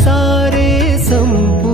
सारे संपूर्ण